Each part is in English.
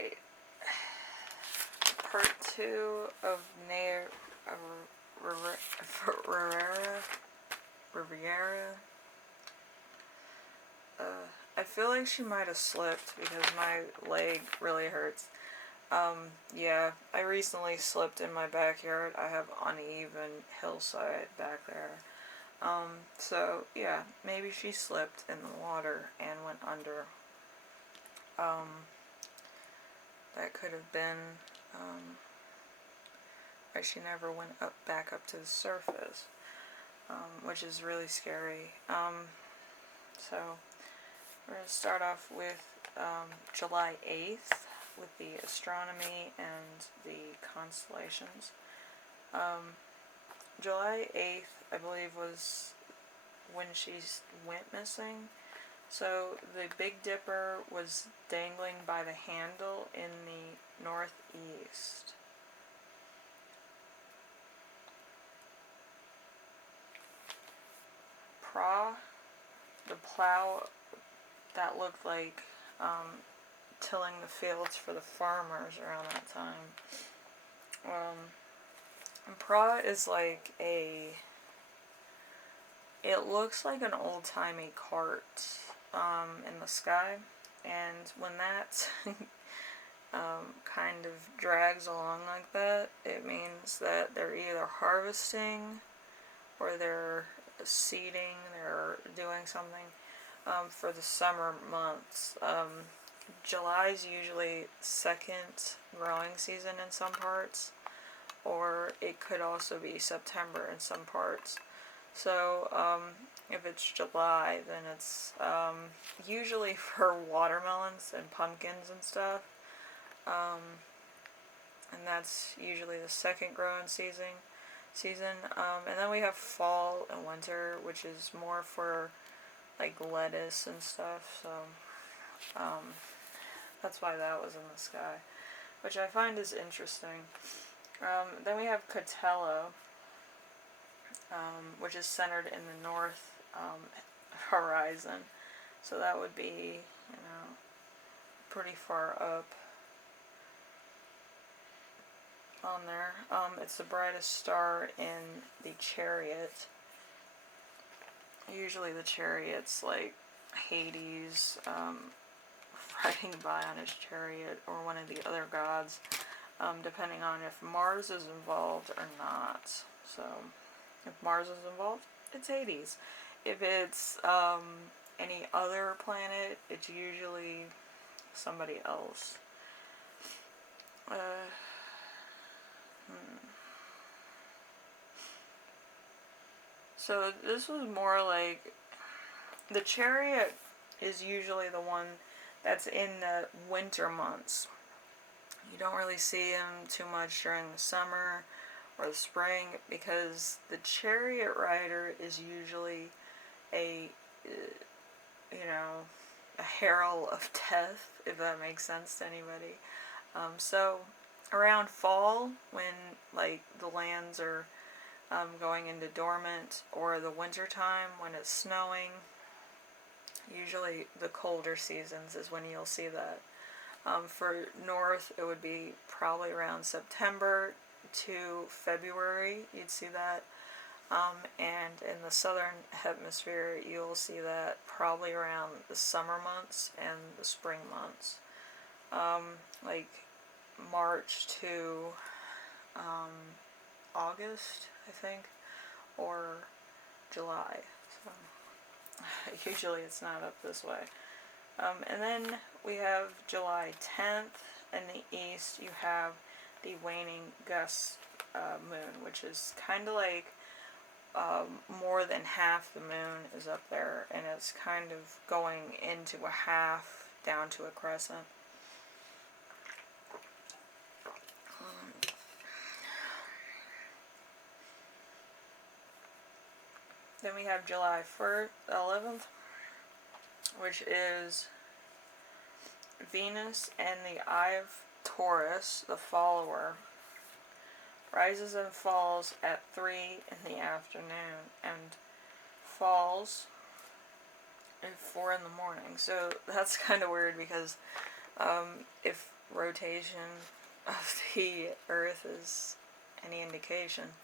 Alright. Part 2 of Naya Rivera. I feel like she might have slipped because my leg really hurts. Yeah, I recently slipped in my backyard. I have uneven hillside back there. So yeah, maybe she slipped in the water and went under. That could have been, why she never went back up to the surface, which is really scary. So we're going to start off with July 8th with the astronomy and the constellations. July 8th, I believe, was when she went missing. So the Big Dipper was dangling by the handle in the northeast. The plow that looked like tilling the fields for the farmers around that time. And is like it looks like an old-timey cart in the sky, and when that kind of drags along like that, it means that they're either harvesting or they're seeding, they're doing something for the summer months. July is usually second growing season in some parts, or it could also be September in some parts. So if it's July, then it's usually for watermelons and pumpkins and stuff, and that's usually the second growing season. And then we have fall and winter, which is more for like lettuce and stuff. So that's why that was in the sky, which I find is interesting. Then we have Cotello, which is centered in the north horizon. So that would be, pretty far up on there. It's the brightest star in the Chariot. Usually the Chariot's like Hades riding by on his chariot, or one of the other gods, depending on if Mars is involved or not. So if Mars is involved, it's Hades. If it's any other planet, it's usually somebody else. So this was more like, the Chariot is usually the one that's in the winter months. You don't really see him too much during the summer or the spring, because the chariot rider is usually a herald of death, if that makes sense to anybody. So around fall, when like the lands are going into dormant, or the winter time when it's snowing, usually the colder seasons is when you'll see that. For north, it would be probably around September to February, you'd see that. And in the southern hemisphere, you'll see that probably around the summer months and the spring months. Like March to August, I think, or July. So usually it's not up this way. And then we have July 10th. In the east, you have the waning gust moon, which is kind of like more than half the moon is up there, and it's kind of going into a half down to a crescent. Then we have July 11th, which is Venus and the Eye of Taurus, the follower, rises and falls at 3 in the afternoon and falls at 4 in the morning. So that's kind of weird, because if rotation of the Earth is any indication,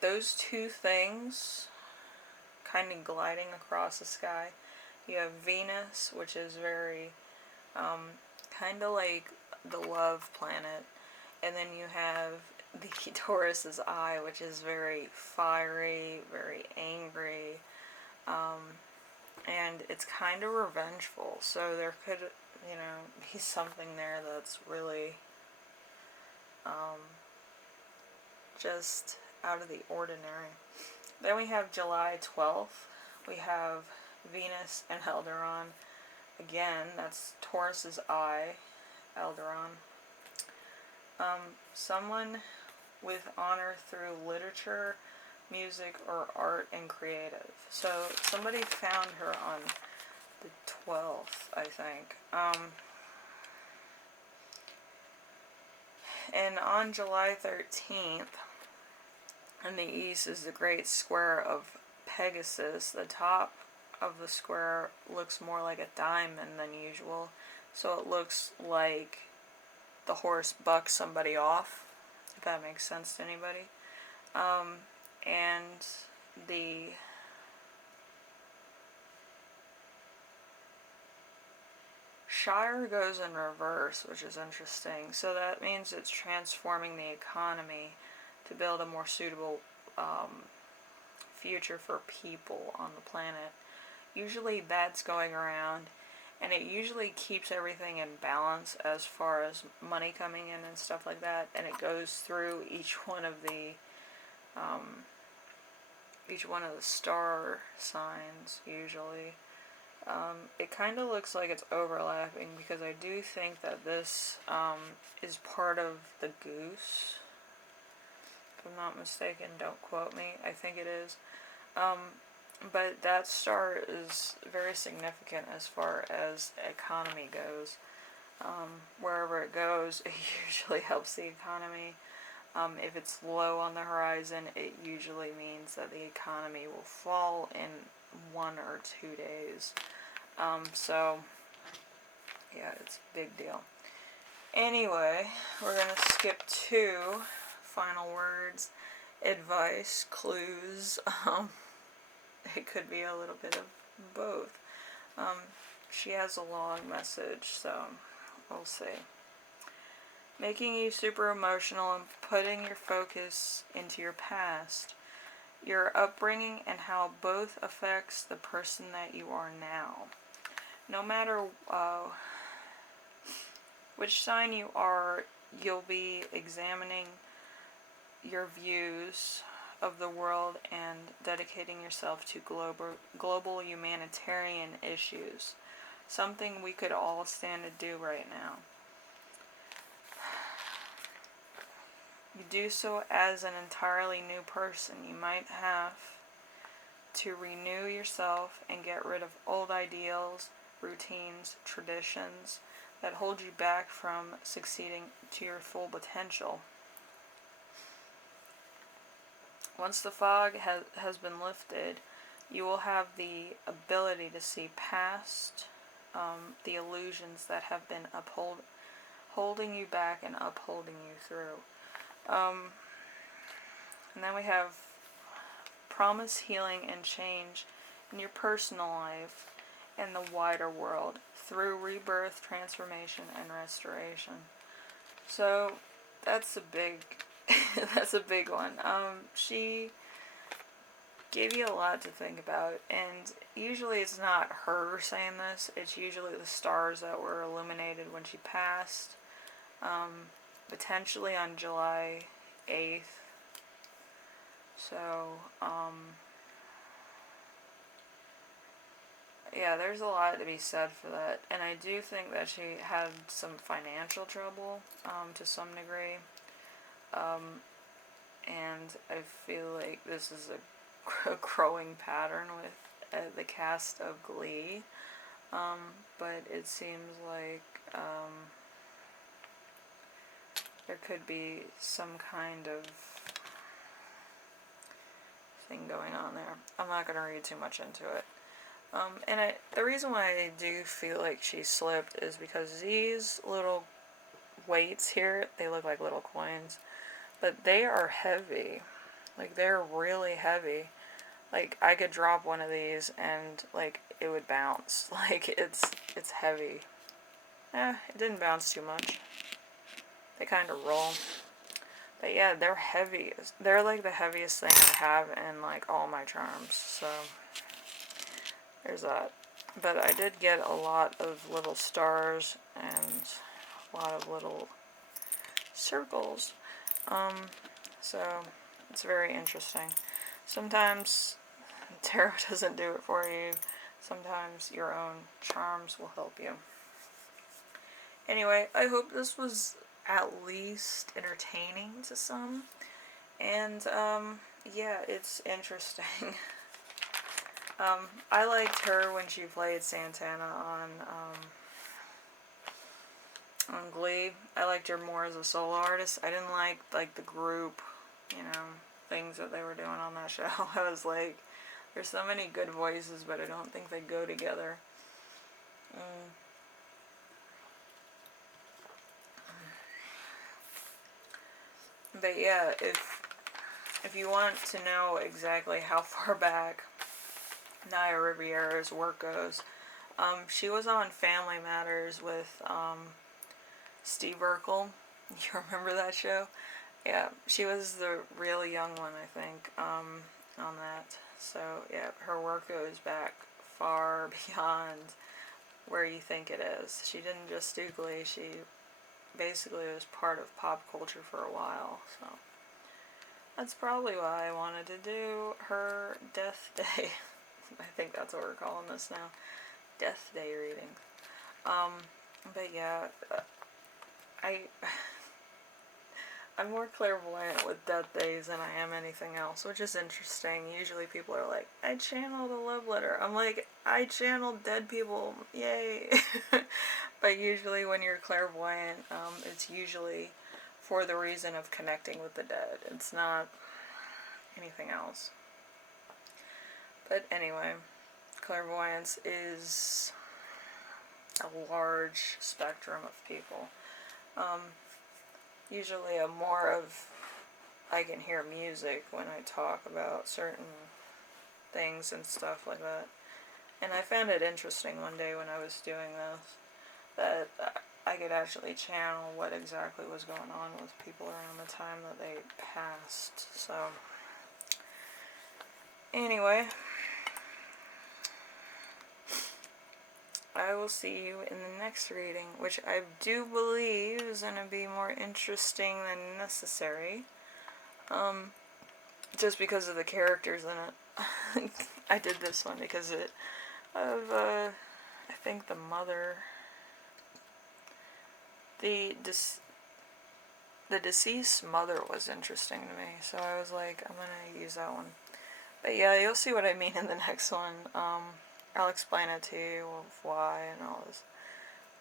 those two things kind of gliding across the sky. You have Venus, which is very kind of like the love planet, and then you have the Taurus's eye, which is very fiery, very angry, and it's kind of revengeful. So there could, be something there that's really just out of the ordinary. Then we have July 12th. We have Venus and Aldebaran. Again, that's Taurus's eye, Aldebaran. Someone with honor through literature, music, or art and creative. So somebody found her on the 12th, I think. And on July 13th, in the east is the great square of Pegasus. The top of the square looks more like a diamond than usual, so it looks like the horse bucked somebody off, if that makes sense to anybody. And the Shire goes in reverse, which is interesting. So that means it's transforming the economy to build a more suitable future for people on the planet. Usually that's going around, and it usually keeps everything in balance as far as money coming in and stuff like that, and it goes through each one of the star signs usually. It kind of looks like it's overlapping, because I do think that this is part of the goose. If I'm not mistaken, don't quote me. I think it is. But that star is very significant as far as economy goes. Wherever it goes, it usually helps the economy. If it's low on the horizon, it usually means that the economy will fall in 1 or 2 days. So, yeah, it's a big deal. Anyway, we're going to skip to final words, advice, clues. It could be a little bit of both. She has a long message, so we'll see. Making you super emotional and putting your focus into your past, your upbringing, and how both affects the person that you are now. No matter which sign you are, you'll be examining your views of the world and dedicating yourself to global humanitarian issues. Something we could all stand to do right now. You do so as an entirely new person. You might have to renew yourself and get rid of old ideals, routines, traditions that hold you back from succeeding to your full potential. Once the fog has been lifted, you will have the ability to see past the illusions that have been holding you back and upholding you through. And then we have promise, healing, and change in your personal life and the wider world through rebirth, transformation, and restoration. So that's a big that's a big one. She gave you a lot to think about, and usually it's not her saying this, it's usually the stars that were illuminated when she passed, potentially on July 8th. So, yeah, there's a lot to be said for that, and I do think that she had some financial trouble, to some degree, and I feel like this is a growing pattern with the cast of Glee, but it seems like there could be some kind of thing going on there. I'm not going to read too much into it. And the reason why I do feel like she slipped is because these little weights here. They look like little coins, but they are heavy. Like, they're really heavy. Like, I could drop one of these and, like, it would bounce. Like, it's heavy. It didn't bounce too much. They kind of roll. But yeah, they're heavy. They're like the heaviest thing I have in like all my charms. So there's that. But I did get a lot of little stars and a lot of little circles. So it's very interesting. Sometimes tarot doesn't do it for you. Sometimes your own charms will help you. Anyway, I hope this was at least entertaining to some. And, yeah, it's interesting. I liked her when she played Santana on Glee. I liked her more as a solo artist. I didn't like, the group, things that they were doing on that show. I was like, there's so many good voices, but I don't think they go together. But yeah, if you want to know exactly how far back Naya Rivera's work goes, she was on Family Matters with Steve Urkel. You remember that show? Yeah, she was the real young one, I think, on that. So yeah, her work goes back far beyond where you think it is. She didn't just do Glee, she basically was part of pop culture for a while, so that's probably why I wanted to do her Death Day. I think that's what we're calling this now. Death Day reading. But yeah, I'm more clairvoyant with death days than I am anything else, which is interesting. Usually people are like, I channeled a love letter. I'm like, I channeled dead people. Yay. But usually when you're clairvoyant, it's usually for the reason of connecting with the dead. It's not anything else. But anyway, clairvoyance is a large spectrum of people. Usually I'm more of, I can hear music when I talk about certain things and stuff like that. And I found it interesting one day when I was doing this, that I could actually channel what exactly was going on with people around the time that they passed. So, anyway, I will see you in the next reading, which I do believe is going to be more interesting than necessary. Just because of the characters in it. I did this one because of, I think the mother, the deceased mother was interesting to me, so I was like, I'm going to use that one. But yeah, you'll see what I mean in the next one. I'll explain it to you of why and all this.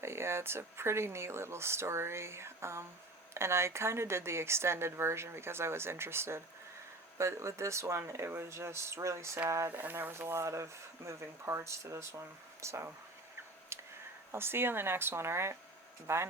But yeah, it's a pretty neat little story. And I kind of did the extended version because I was interested. But with this one, it was just really sad, and there was a lot of moving parts to this one. So, I'll see you in the next one, alright? Bye now.